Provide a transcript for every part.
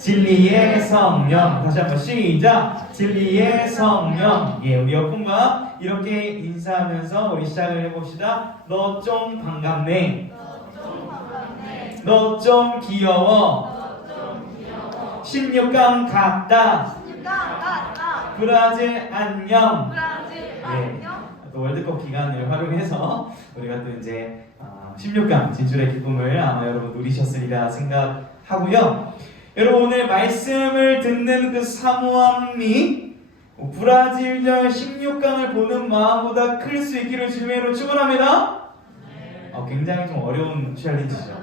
진리의 성령. 다시 한번 시작. 진리의 성령. 예, 우리 옆분과 이렇게 인사하면서 우리 시작을 해봅시다. 너 좀 반갑네. 너 좀 귀여워. 16강 갔다. 브라질 안녕. 예, 또 월드컵 기간을 활용해서 우리가 또 이제 16강 진출의 기쁨을 아마 여러분 누리셨으리라 생각하고요. 여러분 오늘 말씀을 듣는 그 사모함이 브라질전 16강을 보는 마음보다 클 수 있기를 주님으로 축원합니다. 굉장히 좀 어려운 챌린지죠.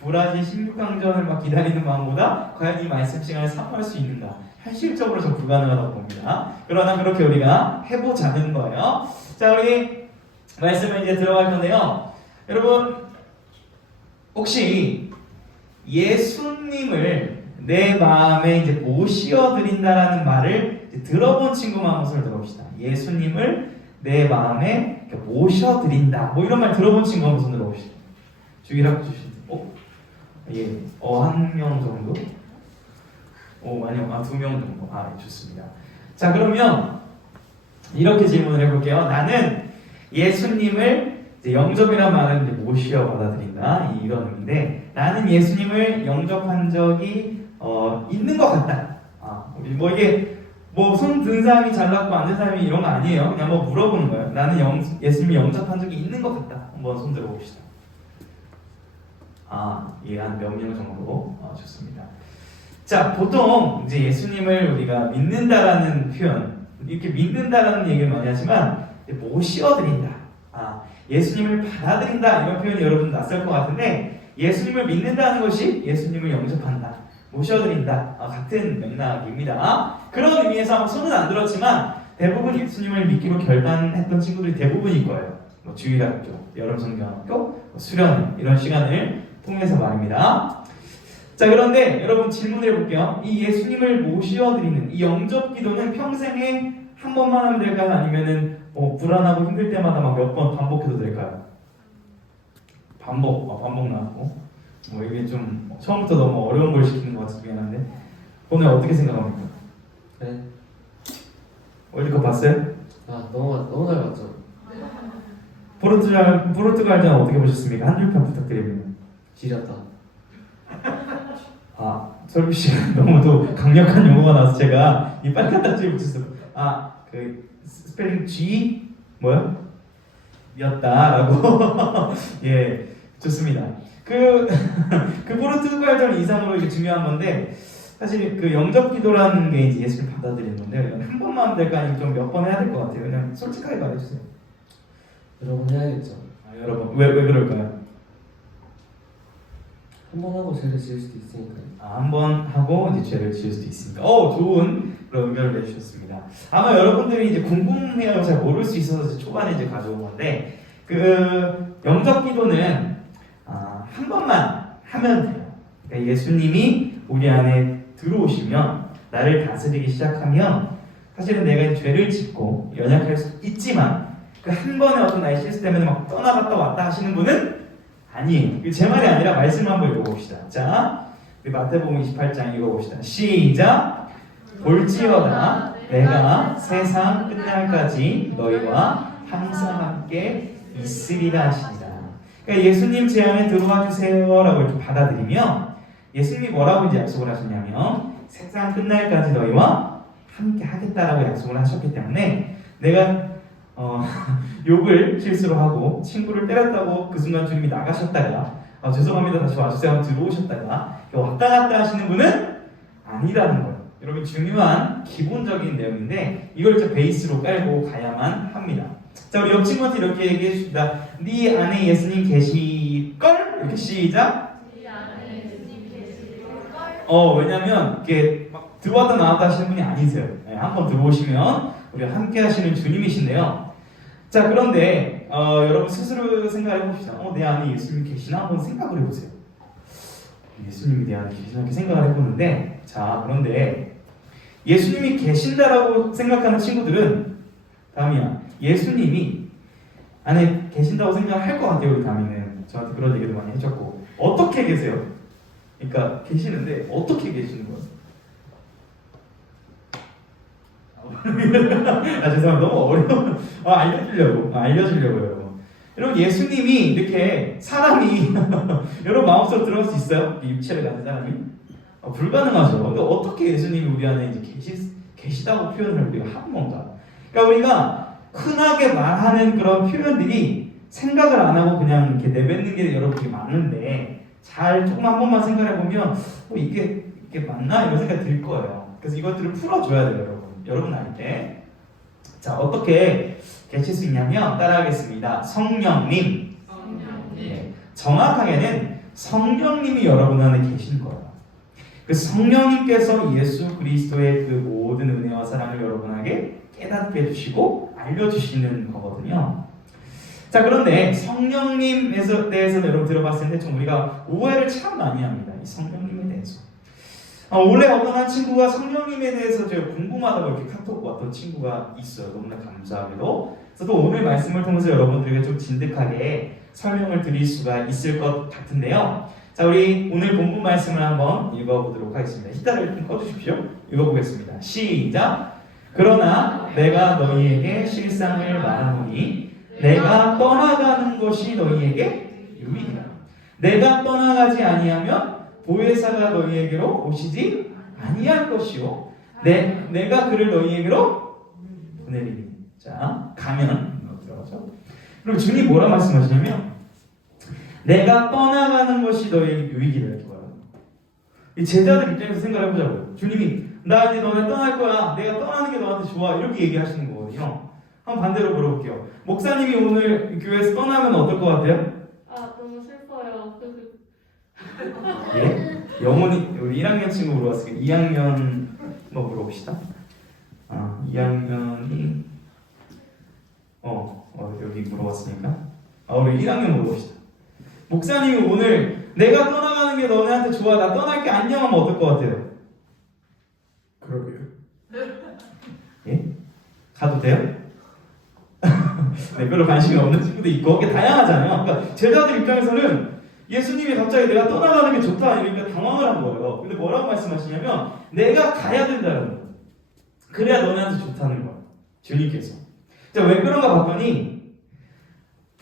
브라질 16강전을 막 기다리는 마음보다 과연 이 말씀 시간을 사모할 수 있는가? 현실적으로 좀 불가능하다고 봅니다. 그러나 그렇게 우리가 해보자는 거예요. 자, 우리 말씀을 이제 들어갈 건데요. 여러분 혹시 예수님을 내 마음에 이제 모시어드린다라는 말을 이제 들어본 친구만 한번 손을 들어봅시다. 예수님을 내 마음에 모셔드린다. 뭐 이런 말 들어본 친구 한번 손 들어봅시다. 주기락 주시죠. 예, 한 명 정도? 아니요, 2명 정도. 좋습니다. 자, 그러면 이렇게 질문을 해볼게요. 나는 예수님을 이제 영접이란 말은 이제 모시어 받아들인다. 이런 의미인데, 나는 예수님을 영접한 적이 있는 것 같다. 뭐 이게 뭐 손 든 사람이 잘났고 안 든 사람이 이런 거 아니에요. 그냥 뭐 물어보는 거예요. 나는 예수님을 영접한 적이 있는 것 같다. 한번 손 들어봅시다. 예, 한 몇 명 정도. 좋습니다. 자, 보통 이제 예수님을 우리가 믿는다라는 표현, 이렇게 믿는다라는 얘기를 많이 하지만 모시어드린다. 예수님을 받아들인다 이런 표현이 여러분 낯설 것 같은데, 예수님을 믿는다는 것이 예수님을 영접한다, 모셔드린다, 같은 맥락입니다. 그런 의미에서 아마 손은 안 들었지만 대부분 예수님을 믿기로 결단했던 친구들이 대부분일 거예요. 주일학교, 여름성경학교, 수련 이런 시간을 통해서 말입니다. 자, 그런데 여러분 질문을 해볼게요. 이 예수님을 모셔드리는 이 영접 기도는 평생에 한 번만 하면 될까요? 아니면은 불안하고 힘들 때마다 막 몇 번 반복해도 될까요? 반복 나왔고 이게 좀 처음부터 너무 어려운 걸 시키는 것 같아서 미안한데 오늘 어떻게 생각합니까? 네. 월드컵 봤어요? 너무 잘 봤죠. 포르투갈전 어떻게 보셨습니까? 한 줄평 부탁드립니다. 지렸다. 설비 씨가 너무 또 강력한 용어가 나와서 제가 이 빨간 딱지를 붙였어요. 그 스펠링 G 뭐요? 였다라고. 예, 좋습니다. 그 포르투갈전 이상으로 이게 중요한 건데, 사실 그 영접 기도라는 게 이제 예수를 받아들이는 건데, 한 번만 하면 될까 아니면 좀 몇 번 해야 될 것 같아요. 그냥 솔직하게 말해주세요. 여러 번 해야겠죠. 여러분 왜 그럴까요? 한 번 하고 죄를 지을 수도 있으니까요. 한 번 하고 이제 죄를 지을 수도 있으니까. 좋은 그런 의견을 내주셨습니다. 아마 여러분들이 이제 궁금해요. 잘 모를 수 있어서 초반에 이제 가져온 건데, 그 영접 기도는 한 번만 하면 돼요. 그러니까 예수님이 우리 안에 들어오시면, 나를 다스리기 시작하면, 사실은 내가 죄를 짓고 연약할 수 있지만 그 한 번의 어떤 나의 실수 때문에 막 떠나갔다 왔다 하시는 분은 아니에요. 제 말이 아니라 말씀 한번 읽어봅시다. 자, 우리 마태복음 28장 읽어봅시다. 시작. 볼지어다 내가 세상 끝날까지 너희와 항상 함께 있으리라 하시니라. 그러니까 예수님 제 안에 들어와 주세요라고 이렇게 받아들이면, 예수님이 뭐라고 이제 약속을 하셨냐면 세상 끝날까지 너희와 함께 하겠다라고 약속을 하셨기 때문에, 내가 욕을 실수로 하고 친구를 때렸다고 그 순간 주님이 나가셨다가 죄송합니다 다시 와주세요 하고 들어오셨다가 왔다 갔다 하시는 분은 아니라는 거예요. 여러분 중요한 기본적인 내용인데 이걸 이제 베이스로 깔고 가야만 합니다. 자, 우리 옆 친구한테 이렇게 얘기해 줍시다. 네 안에 예수님 계실걸? 이렇게 시작. 네 안에 예수님 계실걸? 왜냐면 이게 막 들어왔다 나왔다 하시는 분이 아니세요. 한번 들어오시면 우리 함께 하시는 주님이신데요. 자, 그런데 여러분 스스로 생각해 봅시다. 내 안에 예수님 계시나? 한번 생각을 해보세요. 예수님이 내 안에 계시나? 이렇게 생각을 해보는데, 자, 그런데 예수님이 계신다라고 생각하는 친구들은, 다미야, 예수님이 안에 계신다고 생각할 것 같아요. 우리 다미는 저한테 그런 얘기도 많이 해줬고. 어떻게 계세요? 그러니까 계시는데 어떻게 계시는 거예요? 아 죄송합니다. 너무 어려워. 알려주려고요, 여러분. 여러분 예수님이 이렇게 사람이 여러분 마음속으로 들어갈 수 있어요? 이 육체를 가진 사람이? 불가능하죠. 근데 어떻게 예수님이 우리 안에 이제 계시다고 표현을 우리가 하는 건가? 그러니까 우리가 흔하게 말하는 그런 표현들이 생각을 안 하고 그냥 이렇게 내뱉는 게 여러분이 많은데 잘 조금 한 번만 생각해 보면 이게 맞나 이런 생각이 들 거예요. 그래서 이것들을 풀어줘야 돼요, 여러분. 여러분 알 때. 자, 어떻게 계실 수 있냐면 따라하겠습니다. 성령님. 네, 정확하게는 성령님이 여러분 안에 계신 거예요. 그 성령님께서 예수 그리스도의 그 모든 은혜와 사랑을 여러분에게 깨닫게 해주시고 알려주시는 거거든요. 자, 그런데 성령님에 대해서는 여러분 들어봤을 텐데 좀 우리가 오해를 참 많이 합니다. 이 성령님에 대해서. 원래 어떤 한 친구가 성령님에 대해서 제가 궁금하다고 이렇게 카톡 왔던 친구가 있어요. 너무나 감사하게도. 그래서 또 오늘 말씀을 통해서 여러분들에게 좀 진득하게 설명을 드릴 수가 있을 것 같은데요. 자, 우리 오늘 본문 말씀을 한번 읽어보도록 하겠습니다. 히타를 좀 꺼주십시오. 읽어보겠습니다. 시작! 그러나 내가 너희에게 실상을 말하노니 내가 떠나가는 것이 너희에게 유익이라. 내가 떠나가지 아니하면 보혜사가 너희에게로 오시지 아니할 것이요 내가 그를 너희에게로 보내리니. 자, 가면 들어가죠. 그럼 주님 뭐라 말씀하시냐면 내가 떠나가는 것이 너희에게 유익이다 이렇게 말합니다. 이 제자들 입장에서 생각해 보자고요. 주님이 나 이제 너네 떠날 거야. 내가 떠나는 게 너한테 좋아. 이렇게 얘기하시는 거거든요. 한번 반대로 물어볼게요. 목사님이 오늘 교회에서 떠나면 어떨 것 같아요? 아 너무 슬퍼요. 예? 영혼이 우리 1학년 친구 물어봤으니까 2학년 뭐 물어봅시다. 2학년이 여기 물어봤으니까 우리 1학년 물어봅시다. 목사님이 오늘 내가 떠나가는 게 너네한테 좋아. 나 떠날게 안녕 하면 어떨 것 같아요? 그러게요. 예? 가도 돼요? 네, 별로 관심이 없는 친구도 있고 그게 다양하잖아요. 그러니까 제자들 입장에서는 예수님이 갑자기 내가 떠나가는 게 좋다 이러니까 당황을 한 거예요. 근데 뭐라고 말씀하시냐면 내가 가야 된다는 거예요. 그래야 너네한테 좋다는 거예요. 주님께서. 자, 왜 그런가 봤더니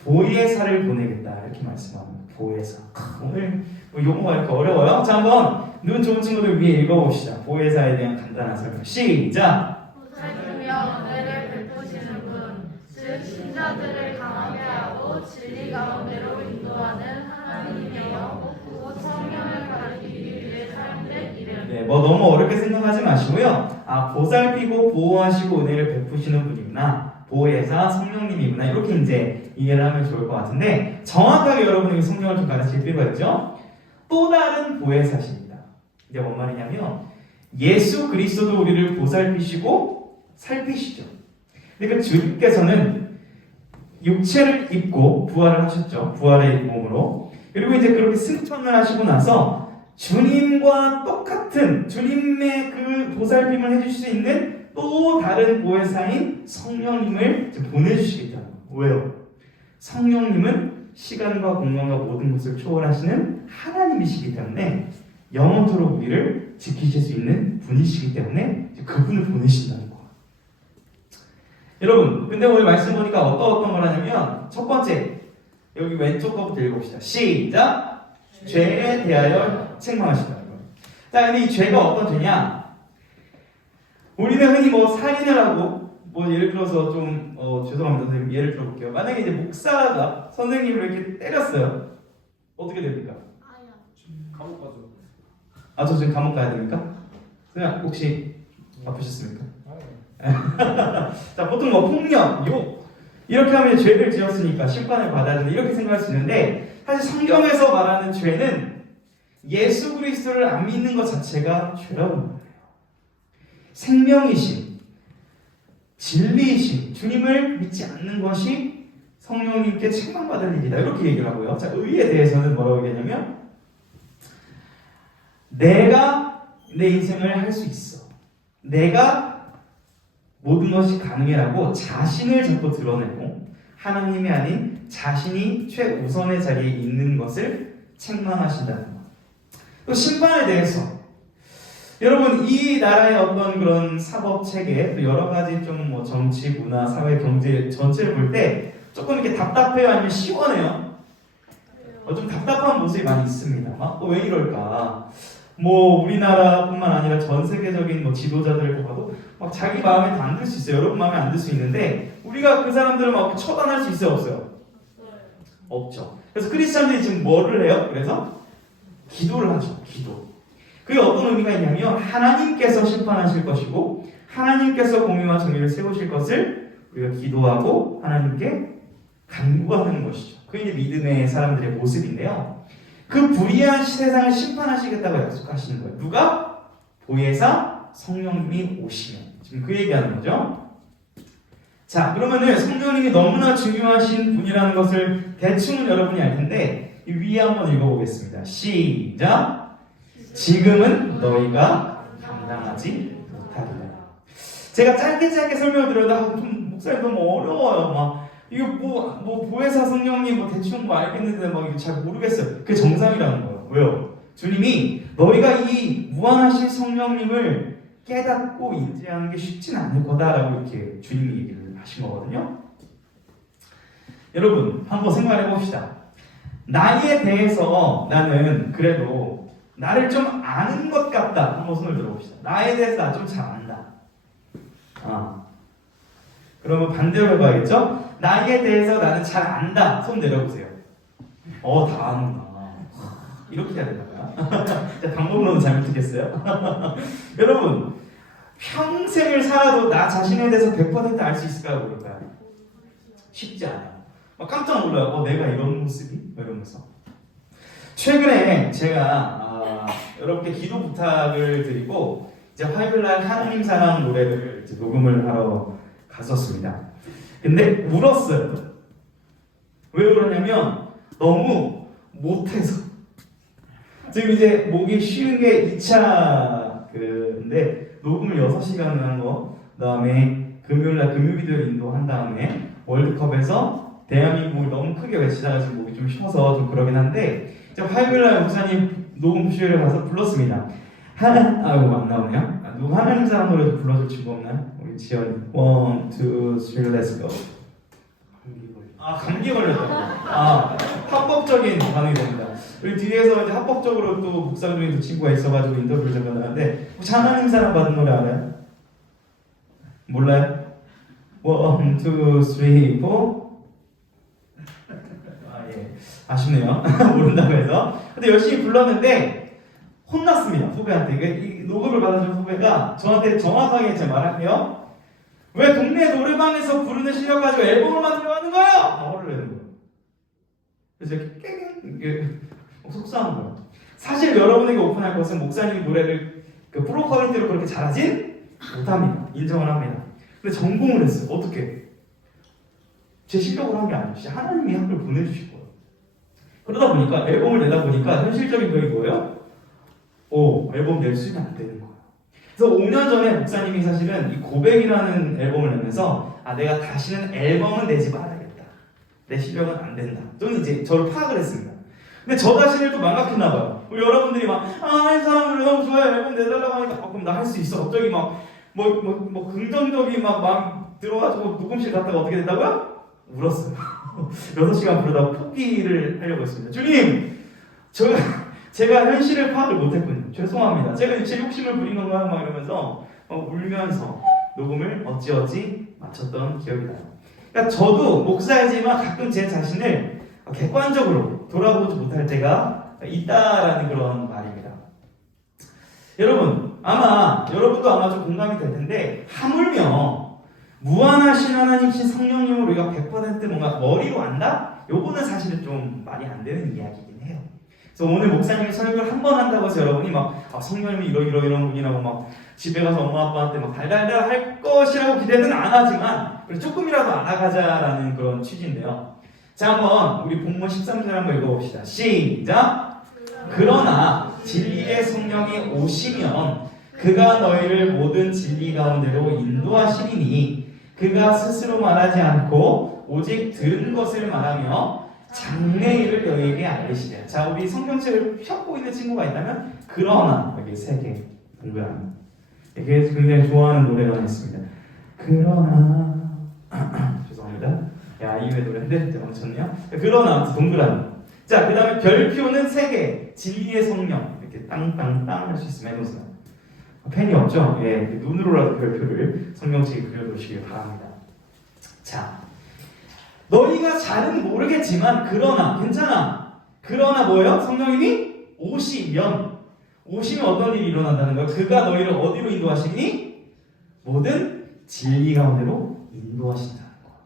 보혜사를 보내겠다 이렇게 말씀합니다. 보혜사. 오늘 용어가 이렇게 어려워요. 자, 한번 눈 좋은 친구들 위해 읽어봅시다. 보혜사에 대한 간단한 설명. 시작! 보살피며 은혜를 베푸시는 분, 즉 신자들을 강하게 하고 진리 가운데로 인도하는 하나님이여 곧 성령을 가르치기 위해 사용된 이름. 네, 뭐 너무 어렵게 생각하지 마시고요. 보살피고 보호하시고 은혜를 베푸시는 분이구나. 보혜사 성령님이구나. 이렇게 이제 이해를 하면 좋을 것 같은데 정확하게 여러분에게 성령을 좀 가르칠 필요가 있죠. 또 다른 보혜사십니다. 이제 뭔 말이냐면 예수 그리스도도 우리를 보살피시고 살피시죠. 그러니까 주님께서는 육체를 입고 부활을 하셨죠. 부활의 몸으로. 그리고 이제 그렇게 승천을 하시고 나서 주님과 똑같은 주님의 그 보살핌을 해주실 수 있는 또 다른 보혜사인 성령님을 보내주시겠다는 거예요. 왜요? 성령님은 시간과 공간과 모든 것을 초월하시는 하나님이시기 때문에 영원토록 우리를 지키실 수 있는 분이시기 때문에 그분을 보내신다는 거예요. 여러분, 근데 오늘 말씀 보니까 어떤 걸 하냐면 첫 번째, 여기 왼쪽 거부터 읽어봅시다. 시작! 죄에 대하여 책망하신다는 거예요. 자, 근데 이 죄가 어떤 죄냐? 우리는 흔히 살인을 하고 예를 들어서 좀 죄송합니다 선생님 예를 들어볼게요. 만약에 이제 목사가 선생님을 이렇게 때렸어요. 어떻게 됩니까? 감옥 가죠. 저 지금 감옥 가야 됩니까? 선생님 혹시 아프셨습니까? 자, 보통 폭력, 욕 이렇게 하면 죄를 지었으니까 심판을 받아야 된다 이렇게 생각할 수 있는데 사실 성경에서 말하는 죄는 예수 그리스도를 안 믿는 것 자체가 죄라고 말해요. 생명이신, 진리이신 주님을 믿지 않는 것이 성령님께 책망받을 일이다 이렇게 얘기를 하고요. 자, 의에 대해서는 뭐라고 얘기하냐면 내가 내 인생을 할 수 있어. 내가 모든 것이 가능해라고 자신을 자꾸 드러내고 하나님이 아닌 자신이 최우선의 자리에 있는 것을 책망하신다는 것. 또 심판에 대해서 여러분 이 나라의 어떤 그런 사법 체계 또 여러 가지 좀 뭐 정치, 문화, 사회, 경제 전체를 볼 때 조금 이렇게 답답해요 아니면 시원해요? 좀 답답한 모습이 많이 있습니다. 왜 이럴까? 뭐 우리나라뿐만 아니라 전 세계적인 뭐 지도자들을 봐도 막 자기 마음에 안 들 수 있어요. 여러분 마음에 안 들 수 있는데 우리가 그 사람들을 막 처단할 수 있어요, 없어요? 없죠. 그래서 크리스천들이 지금 뭐를 해요? 그래서 기도를 하죠. 기도. 그게 어떤 의미가 있냐면 하나님께서 심판하실 것이고 하나님께서 공의와 정의를 세우실 것을 우리가 기도하고 하나님께 간구하는 것이죠. 그게 이제 믿음의 사람들의 모습인데요. 그 불의한 세상을 심판하시겠다고 약속하시는 거예요. 누가? 보혜사 성령님이 오시면. 지금 그 얘기하는 거죠. 자, 그러면은 성령님이 너무나 중요하신 분이라는 것을 대충은 여러분이 알 텐데 이 위에 한번 읽어보겠습니다. 시작. 지금은 너희가 감당하지 못하리라. 제가 짧게 설명을 드려도 좀 목사님 너무 어려워요. 막 이거 뭐 보혜사 성령님 뭐 대충 뭐 알겠는데 막 이거 잘 모르겠어요. 그게 정상이라는 거예요. 왜요? 주님이 너희가 이 무한하신 성령님을 깨닫고 인지하는 게 쉽진 않을 거다라고 이렇게 주님이 얘기를 하신 거거든요. 여러분 한번 생각해 봅시다. 나에 대해서 나는 그래도 나를 좀 아는 것 같다. 한번 손을 들어봅시다. 나에 대해서 나 좀 잘 안다. 그러면 반대로 해봐야겠죠? 나에 대해서 나는 잘 안다. 손 내려보세요. 다 아는구나. 이렇게 해야 되나봐요. 방법론은 잘못했겠어요? 여러분 평생을 살아도 나 자신에 대해서 100% 알 수 있을까요? 모를까요? 쉽지 않아요. 막 깜짝 놀라요. 내가 이런 모습이? 이러면서. 최근에 제가 여러분께 기도 부탁을 드리고 이제 화요일날 하나님 사랑 노래를 이제 녹음을 하러 갔었습니다. 근데 울었어요. 왜 그러냐면 너무 못해서. 지금 이제 목이 쉬운 게 2차 근데 녹음을 6시간을 한 거, 그 다음에 금요일날 금요기도를 인도한 다음에 월드컵에서 대한민국을 너무 크게 외치다가 지금 목이 좀 쉬어서 좀 그러긴 한데 이제 화요일날 목사님 녹음실에 가서 불렀습니다. 아이고 안 나오네요. 누구 하나님 사랑 노래 좀 불러줄 친구 없나요? 우리 지연이 1, 2, 3, let's go. 감기 걸렸다고. 합법적인 반응이 됩니다. 우리 뒤에서 이제 합법적으로 또 묵상 중인 친구가 있어가지고 인터뷰를 잠깐 하는데 혹시 하나님 사랑 받은 노래 알아요? 몰라요? 1, 2, 3, 4 예. 아쉽네요. 모른다고 해서. 근데 열심히 불렀는데 혼났습니다. 후배한테. 이 녹음을 받아준 후배가 저한테 정확하게 제 말할게요. 왜 동네 노래방에서 부르는 실력 가지고 앨범을 만들려고 하는 거야? 화를 내는 거예요. 그래서 이렇게 속상한 거예요. 사실 여러분에게 오픈할 것은 목사님이 노래를 프로 퀄리티로 그렇게 잘하진 못합니다. 인정을 합니다. 근데 전공을 했어요. 어떻게? 제 실력으로 한 게 아니에요. 진짜 하나님이 학교를 보내주실 거예요. 그러다 보니까 앨범을 내다 보니까 현실적인 거이 뭐예요? 앨범 낼 수 있는 안 되는 거예요. 그래서 5년 전에 목사님이 사실은 이 고백이라는 앨범을 내면서 내가 다시는 앨범은 내지 말아야겠다. 내 실력은 안 된다. 저는 이제 저를 파악을 했습니다. 근데 저 자신을 또 망각했나 봐요. 우리 여러분들이 막 이 사람들 너무 좋아요. 앨범 내달라고 하니까 그럼 나 할 수 있어. 갑자기 막 뭐 긍정적인 막 들어가지고 녹음실 갔다가 어떻게 됐다고요? 울었어요. 6시간 부르다가 포기를 하려고 했습니다. 주님! 제가 현실을 파악을 못했군요. 죄송합니다. 제가 제 욕심을 부린 건가요? 막 이러면서 울면서 녹음을 어찌어찌 마쳤던 기억이 나요. 그러니까 저도 목사이지만 가끔 제 자신을 객관적으로 돌아보지 못할 때가 있다라는 그런 말입니다. 여러분, 여러분도 아마 좀 공감이 될 텐데 하물며 무한하신 하나님신 성령님을 우리가 100% 뭔가 머리로 안다? 요거는 사실은 좀 말이 안 되는 이야기이긴 해요. 그래서 오늘 목사님이 설교를 한 번 한다고 해서 여러분이 성령님이 이런 분이라고 막 집에 가서 엄마 아빠한테 막 달달달 할 것이라고 기대는 안 하지만 조금이라도 알아가자라는 그런 취지인데요. 자, 한번 우리 본문 13절 한번 읽어봅시다. 시작! 그러나 진리의 성령이 오시면 그가 너희를 모든 진리 가운데로 인도하시리니 그가 스스로 말하지 않고 오직 들은 것을 말하며 장래일을 너희에게 알리시리라. 자, 우리 성경책을 펴고 있는 친구가 있다면 그러나 여기 3개 동그라미. 이게 굉장히 좋아하는 노래가 하나 있습니다. 그러나 죄송합니다. 야, 이외 노래인데 제가 멈췄네요. 그러나 동그라미. 자, 그 다음에 별표는 3개. 진리의 성령. 이렇게 땅땅땅 할 수 있으면 해보세요. 펜이 없죠? 예, 눈으로라도 별표를 성경책에 그려놓으시길 바랍니다. 자, 너희가 잘은 모르겠지만 그러나 괜찮아. 그러나 뭐예요? 성령님이 오시면 어떤 일이 일어난다는 거예요? 그가 너희를 어디로 인도하시니? 모든 진리 가운데로 인도하신다는 거예요.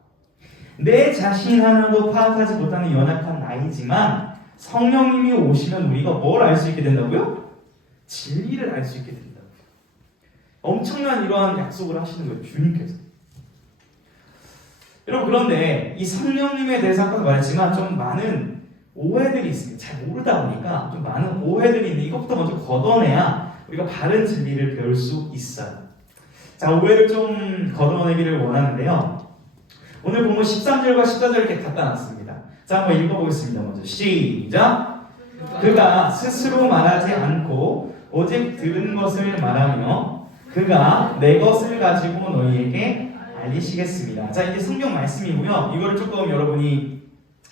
내 자신 하나도 파악하지 못하는 연약한 나이지만 성령님이 오시면 우리가 뭘 알 수 있게 된다고요? 진리를 알 수 있게 된다고요. 엄청난 이러한 약속을 하시는 거예요, 주님께서. 여러분, 그런데 이 성령님에 대해서 아까 말했지만 좀 많은 오해들이 있습니다. 잘 모르다 보니까 좀 많은 오해들이 있는데 이것부터 먼저 걷어내야 우리가 바른 진리를 배울 수 있어요. 자, 오해를 좀 걷어내기를 원하는데요. 오늘 보면 13절과 14절 이렇게 갖다 놨습니다. 자, 한번 읽어보겠습니다. 먼저 시작. 그가 스스로 말하지 않고 오직 들은 것을 말하며 그가 내 것을 가지고 너희에게 알리시겠습니다. 자, 이게 성경 말씀이고요. 이거를 조금 여러분이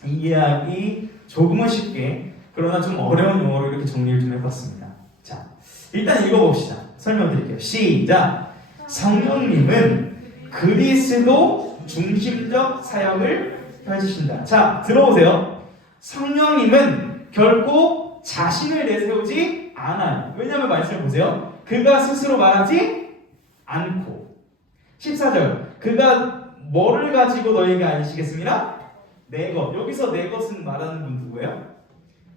이해하기 조금은 쉽게 그러나 좀 어려운 용어로 이렇게 정리를 좀 해봤습니다. 자, 일단 읽어봅시다. 설명드릴게요. 시작. 성령님은 그리스도 중심적 사역을 펼치신다. 자, 들어보세요. 성령님은 결코 자신을 내세우지 않아요. 왜냐하면 말씀을 보세요. 그가 스스로 말하지 않고. 14절. 그가 뭐를 가지고 너희에게 알리시겠습니다? 내 것. 여기서 내 것은 말하는 분 누구예요?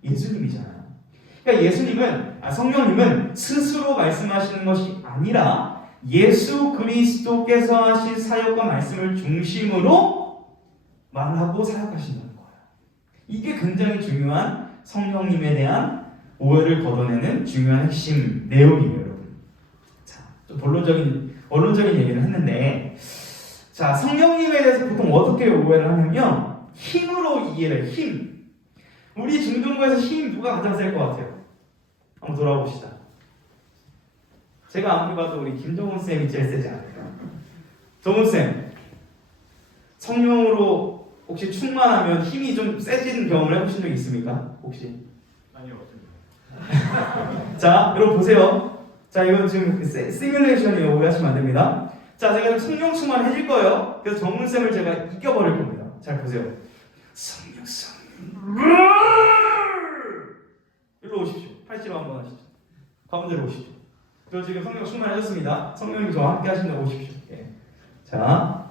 예수님이잖아요. 그러니까 성령님은 스스로 말씀하시는 것이 아니라 예수 그리스도께서 하신 사역과 말씀을 중심으로 말하고 사역하신다는 거예요. 이게 굉장히 중요한 성령님에 대한 오해를 걷어내는 중요한 핵심 내용이에요, 여러분. 자, 좀 원론적인 얘기를 했는데, 자, 성령님에 대해서 보통 어떻게 오해를 하냐면 힘으로 이해를 해요. 힘. 우리 중등부에서 힘 누가 가장 셀 것 같아요? 한번 돌아봅시다. 제가 아무리 봐도 우리 김정훈 쌤이 제일 세지 않을까? 정훈 쌤, 성령으로 혹시 충만하면 힘이 좀 세지는 경험을 해보신 적 있습니까? 혹시? 아니요. 자, 여러분 보세요. 자, 이건 지금 시뮬레이션이에요. 오해하시면 안 됩니다. 자, 제가 지금 성령 충만해질 거예요. 그래서 정훈 쌤을 제가 이겨버릴 겁니다. 잘 보세요. 성령. 일로 오십시오. 팔찌로 한번 하시죠. 가운데로 오십시오. 저 지금 성령 충만해졌습니다. 성령님 저와 함께 하신다고 오십시오. 예. 자,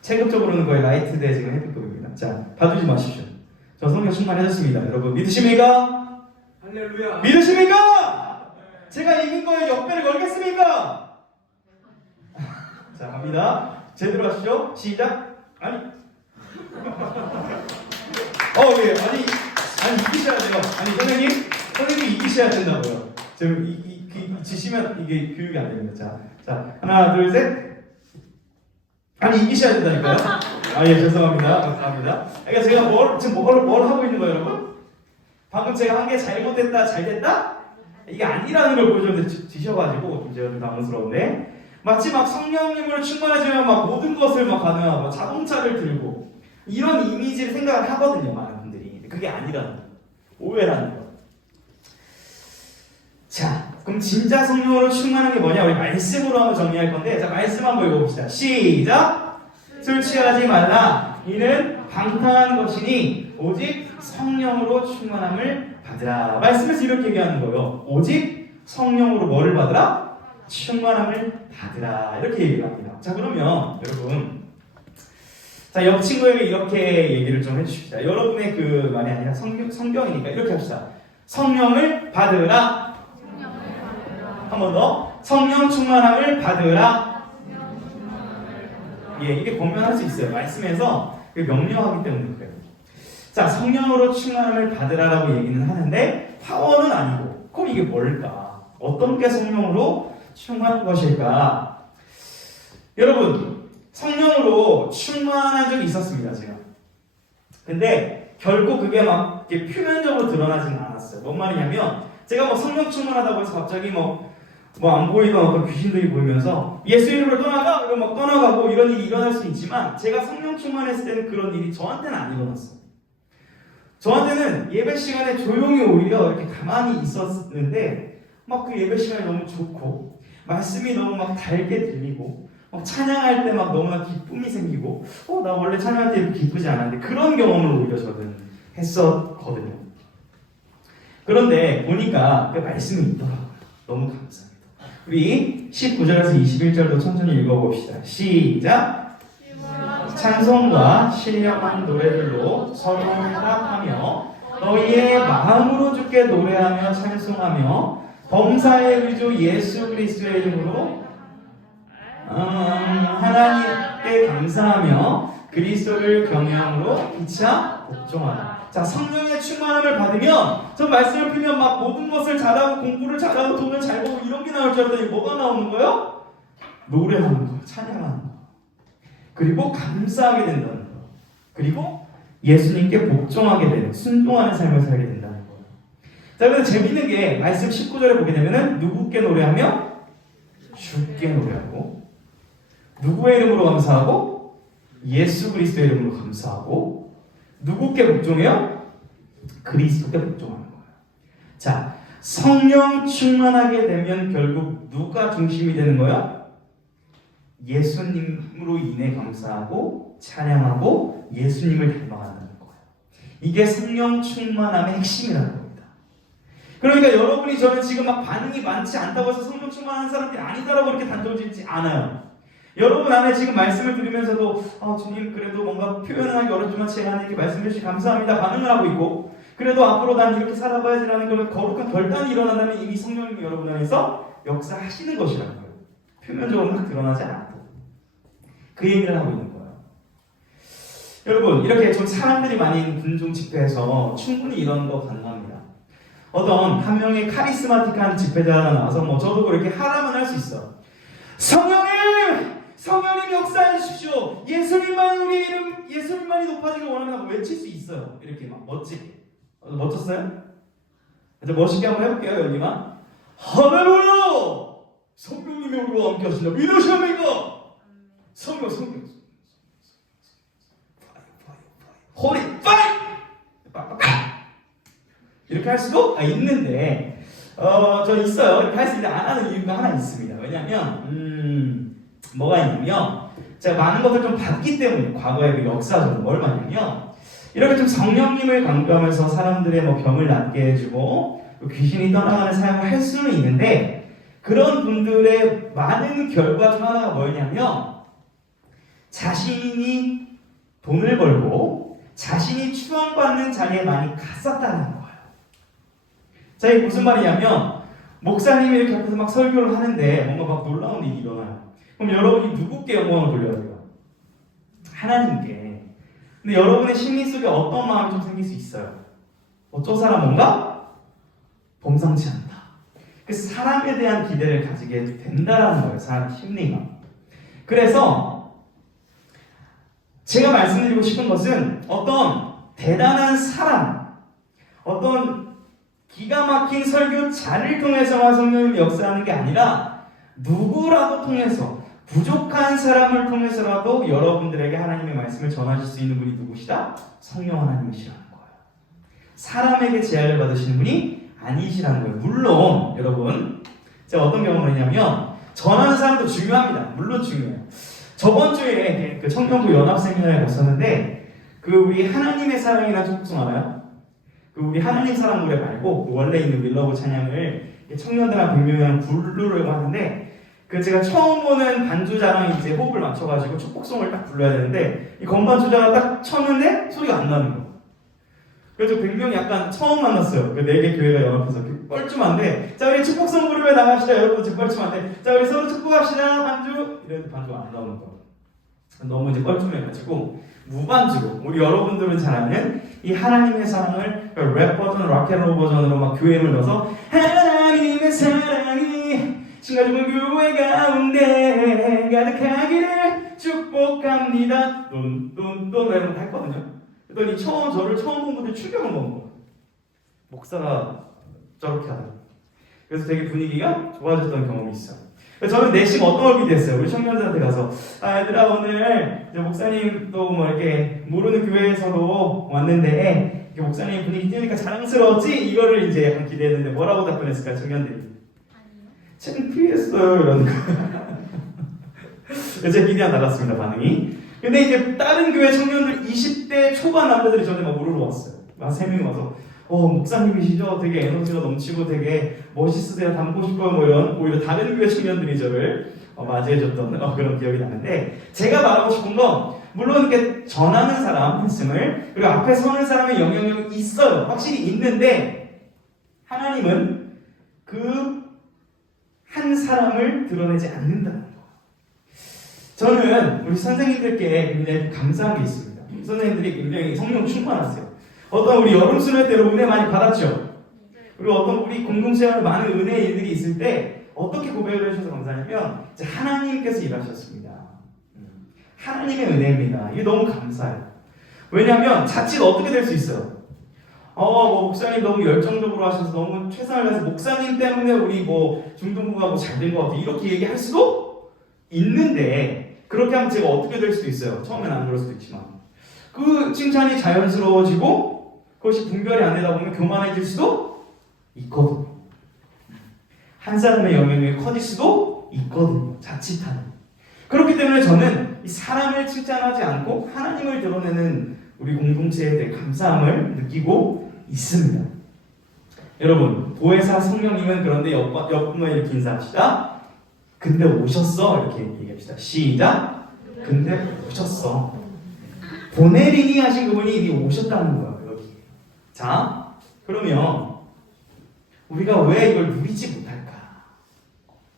체급적으로는 거의 라이트 대 지금 헤비급입니다. 자, 봐주지 마십시오. 저 성령 충만해졌습니다. 여러분 믿으십니까? 할렐루야. 믿으십니까? 제가 이긴 거에 역배를 걸겠습니까? 자, 갑니다. 제대로 하시죠. 시작. 아니. 예. 아니 이기셔야 돼요. 아니 선생님이 이기셔야 된다고요. 지금 지시면 이게 교육이 안 됩니다. 자, 하나, 둘, 셋. 아니 이기셔야 된다니까요. 예, 죄송합니다. 감사합니다. 그러니까 제가 뭘 하고 있는 거예요, 여러분? 방금 제가 한 게 잘못됐다, 잘됐다? 이게 아니라는 걸 보여줬는데 지셔가지고 제가 좀 당황스러운데 마치 막 성령님으로 충만해지면 막 모든 것을 막 가능하고 자동차를 들고 이런 이미지를 생각을 하거든요, 많은 분들이. 그게 아니라는 거예요. 오해라는 거예요. 자, 그럼 진짜 성령으로 충만한 게 뭐냐? 우리 말씀으로 한번 정리할 건데, 자, 말씀 한번 읽어봅시다. 시작! 술 취하지 말라. 이는 방탕한 것이니 오직 성령으로 충만함을 받으라. 말씀에서 이렇게 얘기하는 거예요. 오직 성령으로 뭐를 받으라? 충만함을 받으라. 이렇게 얘기를 합니다. 자, 그러면 여러분, 자, 옆 친구에게 이렇게 얘기를 좀 해주십시다. 여러분의 그 말이 아니라 성경이니까 이렇게 합시다. 성령을 받으라. 한 번 더. 성령 충만함을 받으라. 예, 이게 권면할 수 있어요. 말씀에서 명령하기 때문에 그래요. 자, 성령으로 충만함을 받으라라고 얘기는 하는데 파워는 아니고, 그럼 이게 뭘까? 어떤 게 성령으로 충만한 것일까? 여러분, 성령으로 충만한 적이 있었습니다, 제가. 근데 결코 그게 막 이렇게 표면적으로 드러나지는 않았어요. 뭔 말이냐면 제가 뭐 성령 충만하다고 해서 갑자기 뭐 뭐 안 보이던 어떤 귀신들이 보이면서 예수 이름으로 떠나가! 이러면 막 떠나가고 이런 일이 일어날 수 있지만 제가 성령 충만했을 때는 그런 일이 저한테는 안 일어났어요. 저한테는 예배 시간에 조용히 오히려 이렇게 가만히 있었는데 막 그 예배 시간이 너무 좋고 말씀이 너무 막 달게 들리고 막 찬양할 때 막 너무나 기쁨이 생기고 나 원래 찬양할 때 이렇게 기쁘지 않았는데 그런 경험을 오히려 저는 했었거든요. 그런데 보니까 그 말씀이 있더라고요. 너무 감사합니다. 우리 19절에서 21절도 천천히 읽어봅시다. 시작! 찬송과 신령한 노래들로 서로 화답하며 너희의 마음으로 주께 노래하며 찬송하며 범사의 의주 예수 그리스도의 이름으로 하나님께 감사하며 그리스도를 경외함으로 피차 복종하라. 자, 성령의 충만함을 받으면 저 말씀을 피면 막 모든 것을 잘하고 공부를 잘하고 돈을 잘 벌고 이런 게 나올 줄 알았더니 뭐가 나오는 거예요? 노래하는 거예요. 찬양하는 거예요. 그리고 감사하게 된다는 거예요. 그리고 예수님께 복종하게 되는, 순종하는 삶을 살게 된다는 거예요. 자, 그래서 재밌는 게 말씀 19절에 보게 되면은 누구께 노래하며? 주께 노래하고, 누구의 이름으로 감사하고? 예수 그리스도의 이름으로 감사하고, 누구께 복종해요? 그리스도께 복종하는 거예요. 자, 성령 충만하게 되면 결국 누가 중심이 되는 거예요? 예수님으로 인해 감사하고 찬양하고 예수님을 닮아간다는 거예요. 이게 성령 충만함의 핵심이라는 겁니다. 그러니까 여러분이 저는 지금 막 반응이 많지 않다고 해서 성령 충만한 사람들이 아니다라고 이렇게 단정짓지 않아요. 여러분 안에 지금 말씀을 들으면서도 주님 그래도 뭔가 표현하기 어렵지만 제가 하나님께 말씀해 주시 감사합니다 반응을 하고 있고 그래도 앞으로 난 이렇게 살아봐야지라는 그런 거룩한 결단이 일어난다면 이미 성령님이 여러분 안에서 역사하시는 것이라는 거예요. 표면적으로 막 드러나지 않고 그 얘기를 하고 있는 거예요. 여러분 이렇게 좀 사람들이 많이 있는 분종 집회에서 충분히 이런 거 가능합니다. 어떤 한 명의 카리스마틱한 집회자가 나와서 뭐 저도 그렇게 하라면 할 수 있어. 성령님 역사해 주십시오. 예수님만 우리 이름 예수님만이 높아지길 원하면 외칠 수 있어요. 이렇게 막 멋지게. 멋졌어요? 이제 멋있게 한번 해볼게요. 여기만 할렐루야! 성령님이 우리와 함께 하신다. 믿으십니까? 성령 호리 파이! 이렇게 할 수도 있는데 저 있어요. 이렇게 할 수 있는데 안 하는 이유가 하나 있습니다. 왜냐면 뭐가 있냐면 제가 많은 것들 좀 봤기 때문에 과거의 그 역사적으로 뭘 봤냐면 이렇게 좀 성령님을 강조하면서 사람들의 뭐 병을 낫게 해주고 귀신이 떠나가는 사역을 할 수는 있는데 그런 분들의 많은 결과 중 하나가 뭐냐면 자신이 돈을 벌고 자신이 추앙받는 자리에 많이 갔었다는 거예요. 자, 이게 무슨 말이냐면 목사님이 이렇게 앞에서 막 설교를 하는데 뭔가 막 놀라운 일이 일어나요. 그럼 여러분이 누구께 영광을 돌려야 돼요? 하나님께. 근데 여러분의 심리 속에 어떤 마음이 좀 생길 수 있어요. 저 사람 뭔가 범상치 않다. 그 사람에 대한 기대를 가지게 된다라는 거예요. 사람 심리가. 그래서 제가 말씀드리고 싶은 것은 어떤 대단한 사람, 어떤 기가 막힌 설교자를 통해서만 성령님이 역사하는 게 아니라 누구라도 통해서 부족한 사람을 통해서라도 여러분들에게 하나님의 말씀을 전하실 수 있는 분이 누구시다? 성령 하나님이시라는 거예요. 사람에게 제한을 받으시는 분이 아니시라는 거예요. 물론 여러분 제가 어떤 경험을 했냐면 전하는 사람도 중요합니다. 물론 중요해요. 저번 주에 그 청년부 연합 세미나에 갔었는데 그 우리 하나님의 사랑이라는 축복송 알아요? 그 우리 하나님 사랑 노래 말고 원래 있는 윌러브 찬양을 청년들한 100명이랑 부르려고 하는데 그 제가 처음 보는 반주자랑 이제 호흡을 맞춰가지고 축복송을 딱 불러야 되는데 이 건반주자가 딱 쳤는데 소리가 안 나는 거예요. 그래서 100명이 약간 처음 만났어요. 그 4개 교회가 연합해서 뻘쭘한데 자 우리 축복송 부르며 나갑시다. 여러분 지금 뻘쭘한데 자 우리 서로 축복합시다 반주 이래도 반주가 안 나오는 거예요. 너무 이제 뻘쭘해가지고 무반주로 우리 여러분들은 잘 아는 이 하나님의 사랑을 랩 버전, 락앤롤 버전으로 막 교회를 넣어서 하나님의 사랑이 신가지고 교회 가운데 가득하기를 축복합니다. 돈돈돈 이런 거 했거든요. 그랬더니 저를 처음 본 분들 충격을 먹은 거예요. 목사가 저렇게 하더라고요. 그래서 되게 분위기가 좋아졌던 경험이 있어요. 그래서 저는 내심 어떤 걸 기대했어요. 우리 청년들한테 가서 얘들아 오늘 이제 목사님도 뭐 이렇게 모르는 교회에서도 왔는데 이렇게 목사님 분위기 띄우니까 자랑스러웠지? 이거를 이제 약간 기대했는데 뭐라고 답변했을까 청년들이? 창피했어요 이런 거. 제 기대와 달랐습니다 반응이. 근데 이제 다른 교회 청년들 20대 초반 남자들이 저한테 막 물어봤어요. 한 3명이 와서 목사님이시죠? 되게 에너지가 넘치고 되게 멋있으세요. 닮고 싶어요. 뭐 이런 오히려 다른 교회 청년들이 저를 맞이해줬던 그런 기억이 나는데 제가 말하고 싶은 건 물론 이렇게 전하는 사람 말씀을 그리고 앞에 서는 사람의 영향력이 있어요. 확실히 있는데 하나님은 그 한 사람을 드러내지 않는다는 거예요. 저는 우리 선생님들께 굉장히 감사한 게 있습니다. 선생님들이 굉장히 성령 충만하세요. 어떤 우리 여름 수련 때로 은혜 많이 받았죠. 그리고 어떤 우리 공동체에 많은 은혜의 일들이 있을 때 어떻게 고백을 해주셔서 감사하냐면 이제 하나님께서 일하셨습니다. 하나님의 은혜입니다. 이게 너무 감사해요. 왜냐하면 자칫 어떻게 될 수 있어요? 목사님 너무 열정적으로 하셔서 너무 최선을 다해서 목사님 때문에 우리 중등부가 잘 된 것 같아 이렇게 얘기할 수도 있는데 그렇게 하면 제가 어떻게 될 수도 있어요. 처음엔 안 그럴 수도 있지만 그 칭찬이 자연스러워지고 그것이 분별이 안 되다 보면 교만해질 수도 있거든요. 한 사람의 영향력이 커질 수도 있거든요. 자칫하는. 그렇기 때문에 저는 이 사람을 칭찬하지 않고 하나님을 드러내는 우리 공동체에 대해 감사함을 느끼고 있습니다. 여러분, 보혜사 성령님은 그런데 옆분만 이렇게 인사합시다. 근데 오셨어. 이렇게 얘기합시다. 시작. 근데 오셨어. 보내리니 하신 그분이 이미 오셨다는 거예요. 여기. 자, 그러면 우리가 왜 이걸 누리지 못할까?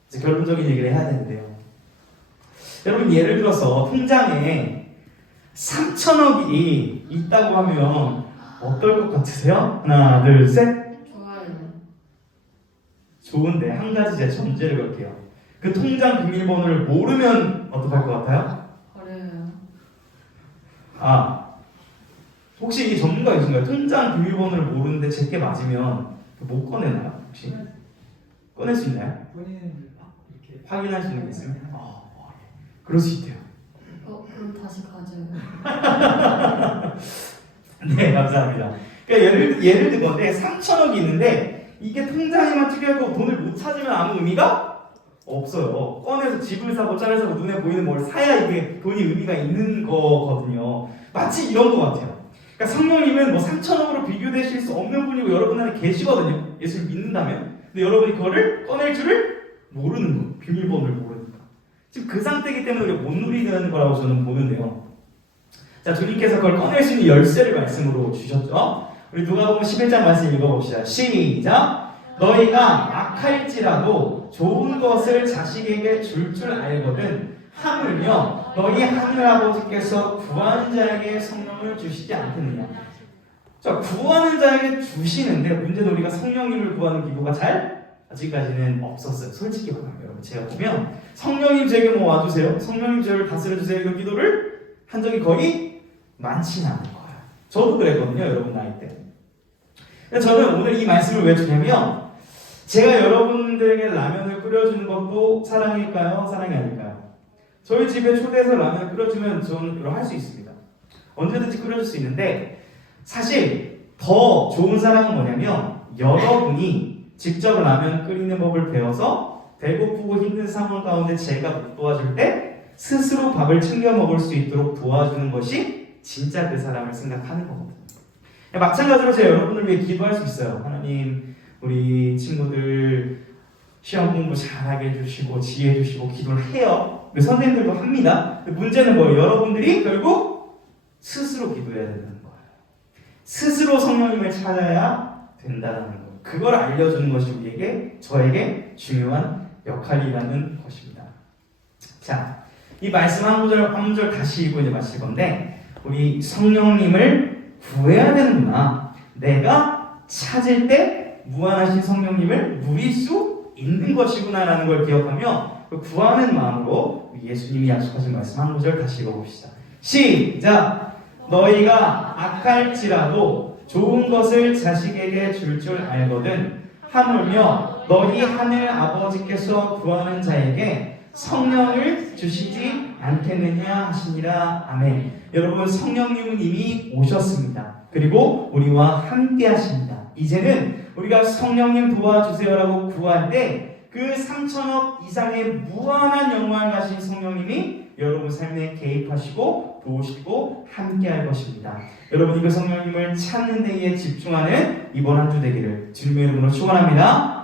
이제 결론적인 얘기를 해야 되는데요. 여러분 예를 들어서 통장에 3천억이 있다고 하면 어떨 것 같으세요? 하나, 둘, 셋. 좋아요. 좋은데 한 가지 제 전제를 걸게요. 그 통장 비밀번호를 모르면 어떡할 것 같아요? 버려요. 혹시 이 전문가이신가요? 통장 비밀번호를 모르는데 제게 맞으면 못 꺼내나요? 혹시? 꺼낼 수 있나요? 본인은 이렇게 확인할 수 있는 게 있으면? 그럴 수 있대요. 그럼 다시 가져요. 네, 감사합니다. 그러니까 예를 들건데 3천억이 있는데 이게 통장에만 찍혀있고 돈을 못 찾으면 아무 의미가 없어요. 꺼내서 집을 사고 차를 사고 눈에 보이는 뭘 사야 이게 돈이 의미가 있는 거거든요. 마치 이런 것 같아요. 그러니까 성령님은 3천억으로 비교되실 수 없는 분이고 여러분 안에 계시거든요. 예수를 믿는다면. 근데 여러분이 그거를 꺼낼 줄을 모르는 거예요. 비밀번호를 모르니까. 지금 그 상태이기 때문에 우리가 못 누리는 거라고 저는 보는데요. 자, 주님께서 그걸 꺼낼 수 있는 열쇠를 말씀으로 주셨죠. 우리 누가복음 11장 말씀 읽어봅시다. 시작. 너희가 악할지라도 좋은 것을 자식에게 줄 알거든 하물며 너희 하늘 아버지께서 구하는 자에게 성령을 주시지 않겠느냐. 자, 구하는 자에게 주시는데 문제는 우리가 성령님을 구하는 기도가 아직까지는 없었어요. 솔직히 말하면 여러분 제가 보면 성령님 제게 와주세요. 성령님 저를 다스려주세요. 이런 기도를 한 적이 거의 많지는 않은 거예요. 저도 그랬거든요. 여러분 나이 때. 저는 오늘 이 말씀을 왜 주냐면 제가 여러분들에게 라면을 끓여주는 것도 사랑일까요? 사랑이 아닐까요? 저희 집에 초대해서 라면을 끓여주면 저는 할 수 있습니다. 언제든지 끓여줄 수 있는데 사실 더 좋은 사랑은 뭐냐면 여러분이 직접 라면 끓이는 법을 배워서 배고프고 힘든 상황 가운데 제가 못 도와줄 때 스스로 밥을 챙겨 먹을 수 있도록 도와주는 것이 진짜 그 사람을 생각하는 거거든요. 마찬가지로 제가 여러분을 위해 기도할 수 있어요. 하나님, 우리 친구들 시험 공부 잘하게 해주시고 지혜 주시고 기도를 해요. 선생님들도 합니다. 문제는 뭐예요? 여러분들이 결국 스스로 기도해야 된다는 거예요. 스스로 성령님을 찾아야 된다는 거예요. 그걸 알려주는 것이 우리에게, 저에게 중요한 역할이라는 것입니다. 자, 이 말씀 한 구절 다시 읽고 이제 마칠 건데, 우리 성령님을 구해야 되는구나. 내가 찾을 때 무한하신 성령님을 누릴 수 있는 것이구나라는 걸 기억하며 그 구하는 마음으로 예수님이 약속하신 말씀 한 구절 다시 읽어봅시다. 시작! 너희가 악할지라도 좋은 것을 자식에게 줄 알거든 하물며 너희 하늘 아버지께서 구하는 자에게 성령을 주시지 않겠느냐 하시니라. 아멘. 여러분, 성령님은 이미 오셨습니다. 그리고 우리와 함께 하십니다. 이제는 우리가 성령님 도와주세요라고 구할 때 그 3천억 이상의 무한한 영광을 가진 성령님이 여러분 삶에 개입하시고 도우시고 함께 할 것입니다. 여러분이 그 성령님을 찾는 데에 집중하는 이번 한 주 되기를 주님의 이름으로 축원합니다.